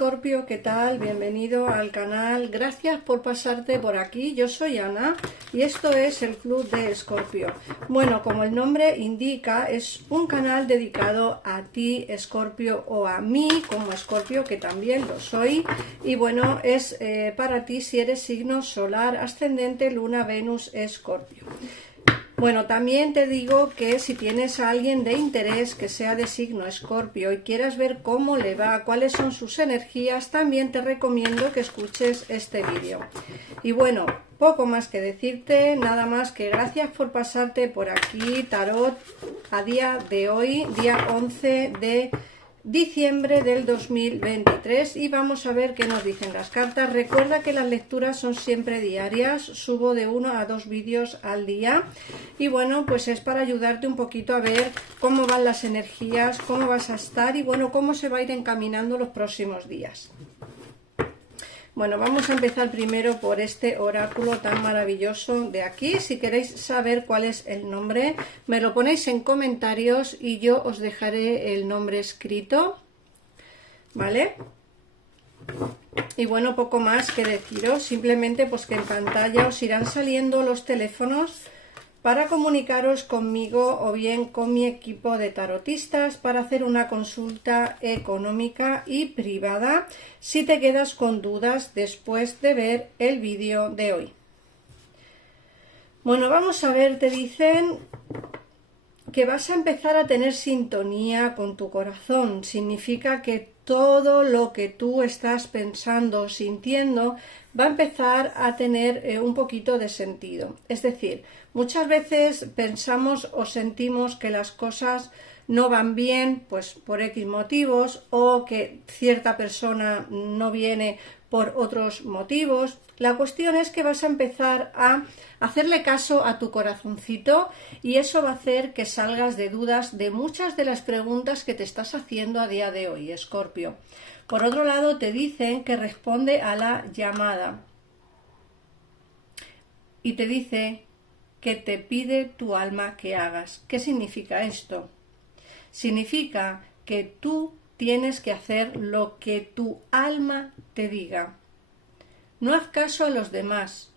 Escorpio, ¿qué tal? Bienvenido al canal. Gracias por pasarte por aquí. Yo soy Ana y esto es el Club de Escorpio. Bueno, como el nombre indica, es un canal dedicado a ti, Escorpio, o a mí como Escorpio, que también lo soy. Y bueno, es para ti si eres signo solar, ascendente, luna, Venus, Escorpio. Bueno, también te digo que si tienes a alguien de interés que sea de signo Escorpio y quieras ver cómo le va, cuáles son sus energías, también te recomiendo que escuches este vídeo. Y bueno, poco más que decirte, nada más que gracias por pasarte por aquí, Tarot, a día de hoy, día 11 de diciembre del 2023, y vamos a ver qué nos dicen las cartas. Recuerda que las lecturas son siempre diarias, subo de 1 a 2 vídeos al día y bueno, pues es para ayudarte un poquito a ver cómo van las energías, cómo vas a estar y bueno, cómo se va a ir encaminando los próximos días. Bueno, vamos a empezar primero por este oráculo tan maravilloso de aquí. Si queréis saber cuál es el nombre, me lo ponéis en comentarios y yo os dejaré el nombre escrito, ¿vale? Y bueno, poco más que deciros, simplemente pues que en pantalla os irán saliendo los teléfonos para comunicaros conmigo o bien con mi equipo de tarotistas para hacer una consulta económica y privada si te quedas con dudas después de ver el vídeo de hoy. Bueno, vamos a ver, te dicen que vas a empezar a tener sintonía con tu corazón. Significa que todo lo que tú estás pensando, sintiendo, va a empezar a tener un poquito de sentido. Es decir, muchas veces pensamos o sentimos que las cosas no van bien, pues por X motivos, o que cierta persona no viene por otros motivos. La cuestión es que vas a empezar a hacerle caso a tu corazoncito y eso va a hacer que salgas de dudas de muchas de las preguntas que te estás haciendo a día de hoy, Escorpio. Por otro lado, te dicen que responde a la llamada y te dice que te pide tu alma que hagas. ¿Qué significa esto? Significa que tú tienes que hacer lo que tu alma te diga. No haz caso a los demás,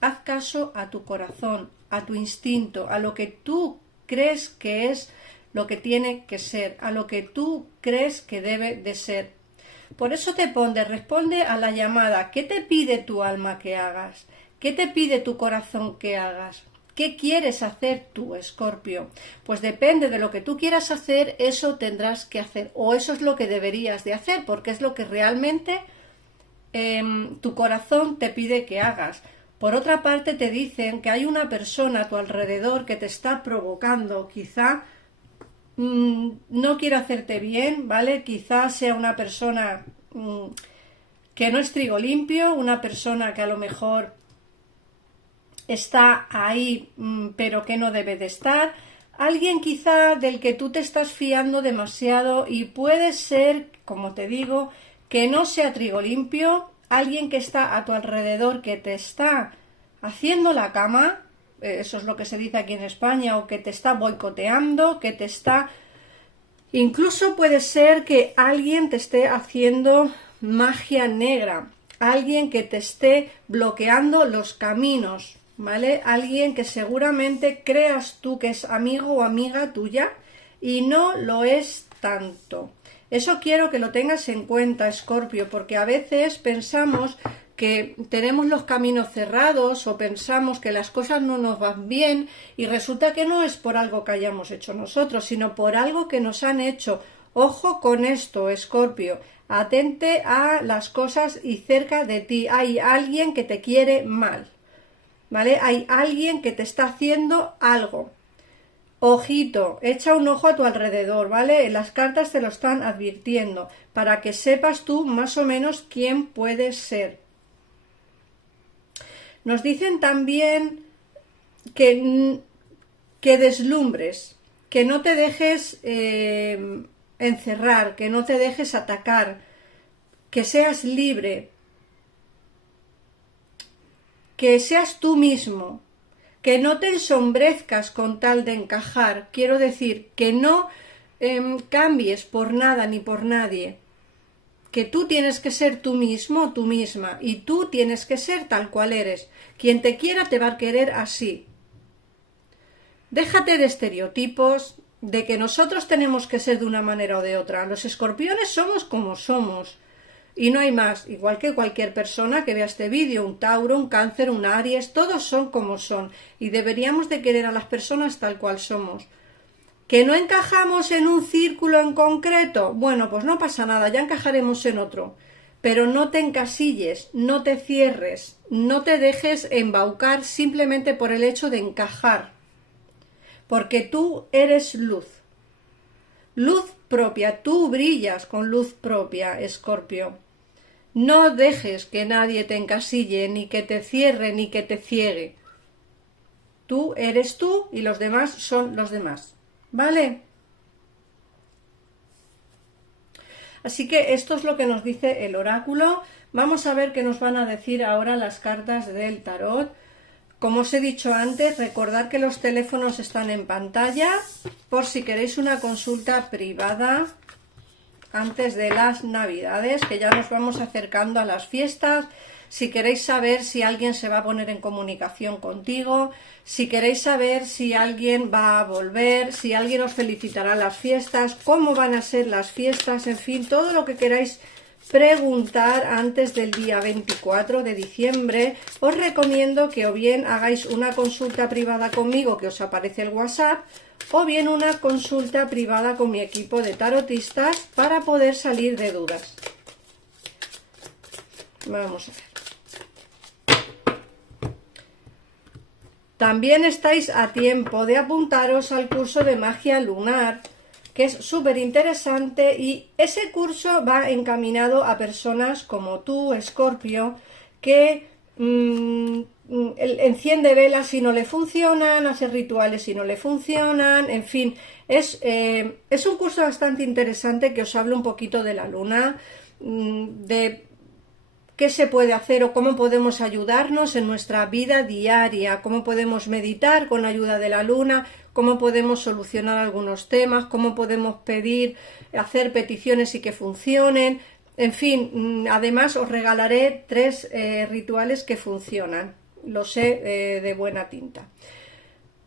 haz caso a tu corazón, a tu instinto, a lo que tú crees que es lo que tiene que ser, a lo que tú crees que debe de ser. Por eso te responde a la llamada. ¿Qué te pide tu alma que hagas? ¿Qué te pide tu corazón que hagas? ¿Qué quieres hacer tú, Escorpio? Pues depende de lo que tú quieras hacer, eso tendrás que hacer, o eso es lo que deberías de hacer, porque es lo que realmente tu corazón te pide que hagas. Por otra parte, te dicen que hay una persona a tu alrededor que te está provocando, quizá no quiere hacerte bien, ¿vale? Quizá sea una persona que no es trigo limpio, una persona que a lo mejor está ahí pero que no debe de estar, alguien quizá del que tú te estás fiando demasiado y puede ser, como te digo, que no sea trigo limpio, alguien que está a tu alrededor que te está haciendo la cama, eso es lo que se dice aquí en España, o que te está boicoteando, que te está... Incluso puede ser que alguien te esté haciendo magia negra, alguien que te esté bloqueando los caminos, ¿vale? Alguien que seguramente creas tú que es amigo o amiga tuya y no lo es tanto. Eso quiero que lo tengas en cuenta, Escorpio, porque a veces pensamos que tenemos los caminos cerrados o pensamos que las cosas no nos van bien y resulta que no es por algo que hayamos hecho nosotros, sino por algo que nos han hecho. Ojo con esto, Escorpio, atente a las cosas y cerca de ti hay alguien que te quiere mal, ¿vale? Hay alguien que te está haciendo algo. Ojito, echa un ojo a tu alrededor, ¿vale? Las cartas te lo están advirtiendo para que sepas tú más o menos quién puedes ser. Nos dicen también que deslumbres, que no te dejes encerrar, que no te dejes atacar, que seas libre, que seas tú mismo, que no te ensombrezcas con tal de encajar. Quiero decir, que no cambies por nada ni por nadie, que tú tienes que ser tú mismo, tú misma, y tú tienes que ser tal cual eres. Quien te quiera te va a querer así. Déjate de estereotipos, de que nosotros tenemos que ser de una manera o de otra. Los escorpiones somos como somos. Y no hay más, igual que cualquier persona que vea este vídeo, un Tauro, un Cáncer, un Aries, todos son como son. Y deberíamos de querer a las personas tal cual somos. ¿Que no encajamos en un círculo en concreto? Bueno, pues no pasa nada, ya encajaremos en otro. Pero no te encasilles, no te cierres, no te dejes embaucar simplemente por el hecho de encajar. Porque tú eres luz. Luz propia, tú brillas con luz propia, Escorpio. No dejes que nadie te encasille, ni que te cierre, ni que te ciegue. Tú eres tú y los demás son los demás. ¿Vale? Así que esto es lo que nos dice el oráculo. Vamos a ver qué nos van a decir ahora las cartas del tarot. Como os he dicho antes, recordad que los teléfonos están en pantalla por si queréis una consulta privada antes de las Navidades, que ya nos vamos acercando a las fiestas. Si queréis saber si alguien se va a poner en comunicación contigo, si queréis saber si alguien va a volver, si alguien os felicitará las fiestas, cómo van a ser las fiestas, en fin, todo lo que queráis preguntar antes del día 24 de diciembre, os recomiendo que o bien hagáis una consulta privada conmigo, que os aparece el WhatsApp, o bien una consulta privada con mi equipo de tarotistas para poder salir de dudas. Vamos a ver. También estáis a tiempo de apuntaros al curso de magia lunar, que es súper interesante, y ese curso va encaminado a personas como tú, Escorpio, que enciende velas si no le funcionan, hace rituales si no le funcionan, en fin, es un curso bastante interesante que os habla un poquito de la luna, de qué se puede hacer o cómo podemos ayudarnos en nuestra vida diaria, cómo podemos meditar con ayuda de la luna, cómo podemos solucionar algunos temas, cómo podemos pedir, hacer peticiones y que funcionen. En fin, además os regalaré 3 rituales que funcionan, lo sé de buena tinta.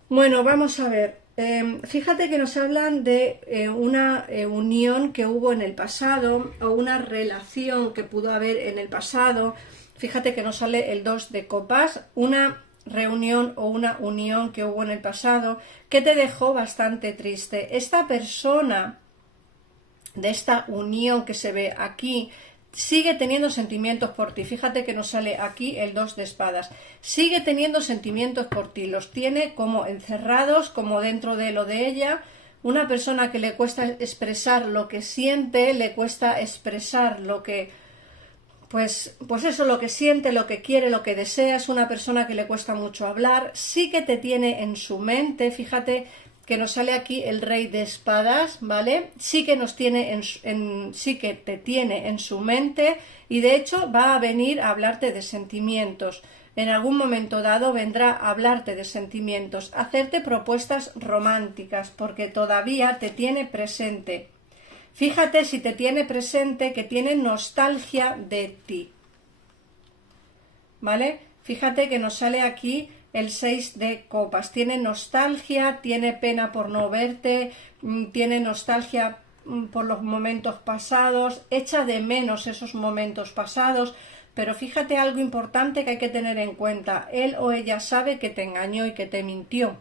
Bueno, vamos a ver. Fíjate que nos hablan de una unión que hubo en el pasado o una relación que pudo haber en el pasado. Fíjate que nos sale el 2 de copas, una reunión o una unión que hubo en el pasado que te dejó bastante triste. Esta persona de esta unión que se ve aquí sigue teniendo sentimientos por ti. Fíjate que nos sale aquí el 2 de espadas. Sigue teniendo sentimientos por ti. Los tiene como encerrados, como dentro de él o de ella. Una persona que le cuesta expresar lo que siente, le cuesta expresar lo que, pues eso, lo que siente, lo que quiere, lo que desea. Es una persona que le cuesta mucho hablar. Sí que te tiene en su mente. Fíjate que nos sale aquí el rey de espadas, ¿vale? Sí que nos tiene sí que te tiene en su mente, y de hecho va a venir a hablarte de sentimientos. En algún momento dado vendrá a hablarte de sentimientos, a hacerte propuestas románticas, porque todavía te tiene presente. Fíjate si te tiene presente, que tiene nostalgia de ti, ¿vale? Fíjate que nos sale aquí el 6 de copas. Tiene nostalgia, tiene pena por no verte, tiene nostalgia por los momentos pasados, echa de menos esos momentos pasados, pero fíjate algo importante que hay que tener en cuenta. Él o ella sabe que te engañó y que te mintió.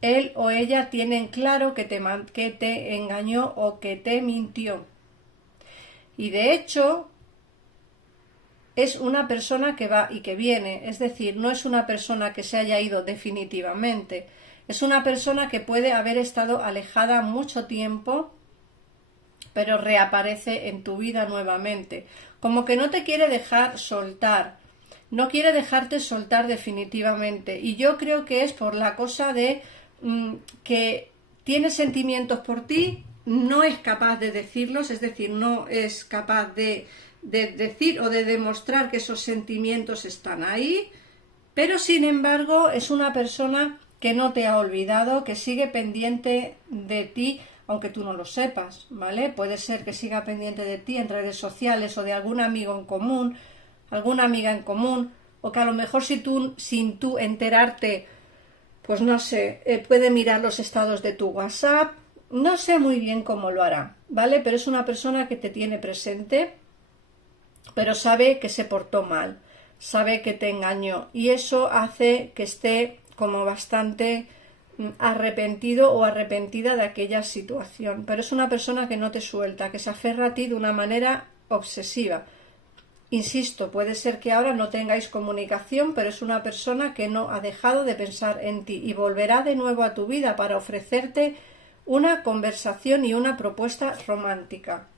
Él o ella tienen claro que te engañó o que te mintió. Y de hecho es una persona que va y que viene, es decir, no es una persona que se haya ido definitivamente, es una persona que puede haber estado alejada mucho tiempo, pero reaparece en tu vida nuevamente, como que no te quiere dejar soltar, no quiere dejarte soltar definitivamente, y yo creo que es por la cosa de que tiene sentimientos por ti, no es capaz de decirlos, es decir, no es capaz de decir o de demostrar que esos sentimientos están ahí, pero sin embargo es una persona que no te ha olvidado, que sigue pendiente de ti, aunque tú no lo sepas, ¿vale? Puede ser que siga pendiente de ti en redes sociales o de algún amigo en común, alguna amiga en común, o que a lo mejor sin tú enterarte, pues no sé, puede mirar los estados de tu WhatsApp, no sé muy bien cómo lo hará, ¿vale? Pero es una persona que te tiene presente, pero sabe que se portó mal, sabe que te engañó y eso hace que esté como bastante arrepentido o arrepentida de aquella situación, pero es una persona que no te suelta, que se aferra a ti de una manera obsesiva. Insisto, puede ser que ahora no tengáis comunicación, pero es una persona que no ha dejado de pensar en ti y volverá de nuevo a tu vida para ofrecerte una conversación y una propuesta romántica.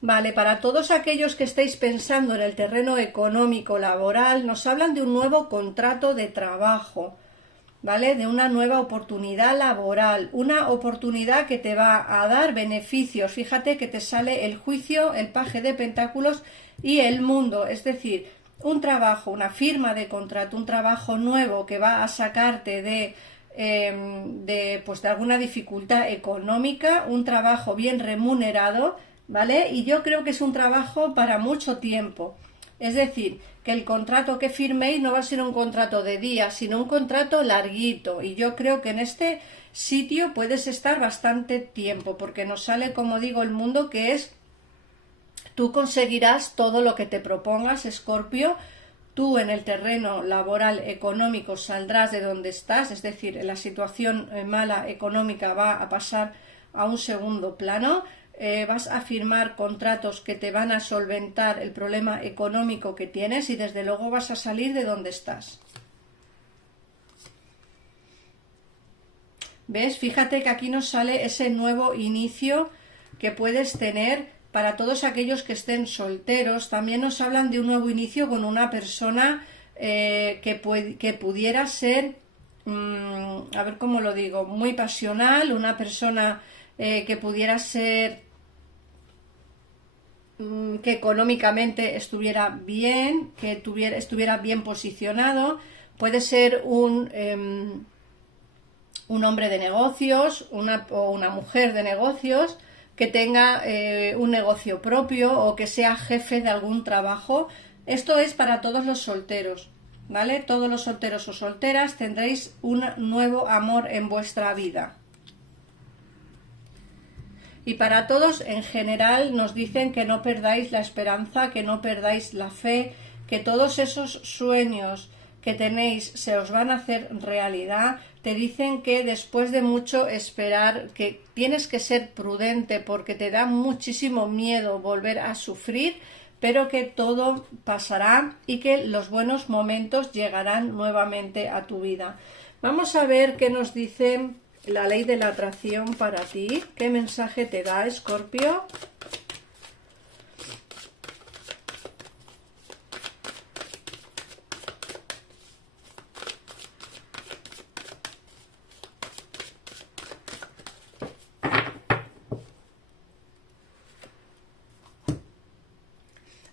Vale, para todos aquellos que estéis pensando en el terreno económico, laboral, nos hablan de un nuevo contrato de trabajo, ¿vale? De una nueva oportunidad laboral, una oportunidad que te va a dar beneficios. Fíjate que te sale el juicio, el paje de pentáculos y el mundo, es decir, un trabajo, una firma de contrato, un trabajo nuevo que va a sacarte de alguna dificultad económica, un trabajo bien remunerado, ¿vale? Y yo creo que es un trabajo para mucho tiempo. Es decir, que el contrato que firméis no va a ser un contrato de días, sino un contrato larguito. Y yo creo que en este sitio puedes estar bastante tiempo, porque nos sale, como digo, el mundo, que es tú conseguirás todo lo que te propongas, Escorpio. Tú en el terreno laboral económico saldrás de donde estás, es decir, la situación mala económica va a pasar a un segundo plano. Vas a firmar contratos que te van a solventar el problema económico que tienes y desde luego vas a salir de donde estás. ¿Ves? Fíjate que aquí nos sale ese nuevo inicio que puedes tener para todos aquellos que estén solteros. También nos hablan de un nuevo inicio con una persona que pudiera ser, a ver cómo lo digo, muy pasional, una persona que pudiera ser que económicamente estuviera bien, que estuviera bien posicionado. Puede ser un hombre de negocios o una mujer de negocios que tenga un negocio propio o que sea jefe de algún trabajo. Esto es para todos los solteros, ¿vale? Todos los solteros o solteras tendréis un nuevo amor en vuestra vida. Y para todos en general nos dicen que no perdáis la esperanza, que no perdáis la fe, que todos esos sueños que tenéis se os van a hacer realidad. Te dicen que después de mucho esperar, que tienes que ser prudente porque te da muchísimo miedo volver a sufrir, pero que todo pasará y que los buenos momentos llegarán nuevamente a tu vida. Vamos a ver qué nos dicen la ley de la atracción para ti. ¿Qué mensaje te da, Escorpio?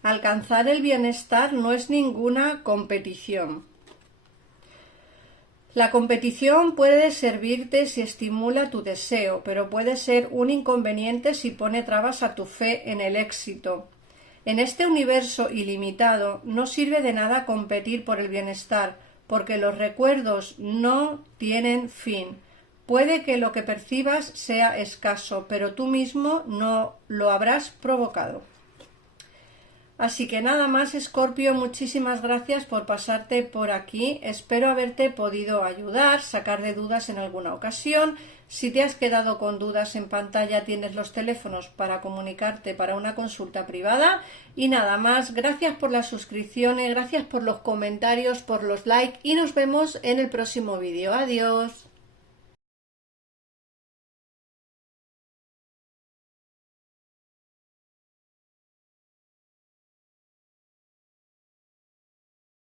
Alcanzar el bienestar no es ninguna competición. La competición puede servirte si estimula tu deseo, pero puede ser un inconveniente si pone trabas a tu fe en el éxito. En este universo ilimitado no sirve de nada competir por el bienestar, porque los recuerdos no tienen fin. Puede que lo que percibas sea escaso, pero tú mismo no lo habrás provocado. Así que nada más, Escorpio, muchísimas gracias por pasarte por aquí. Espero haberte podido ayudar, sacar de dudas en alguna ocasión. Si te has quedado con dudas, en pantalla tienes los teléfonos para comunicarte para una consulta privada. Y nada más, gracias por las suscripciones, gracias por los comentarios, por los likes y nos vemos en el próximo vídeo. Adiós.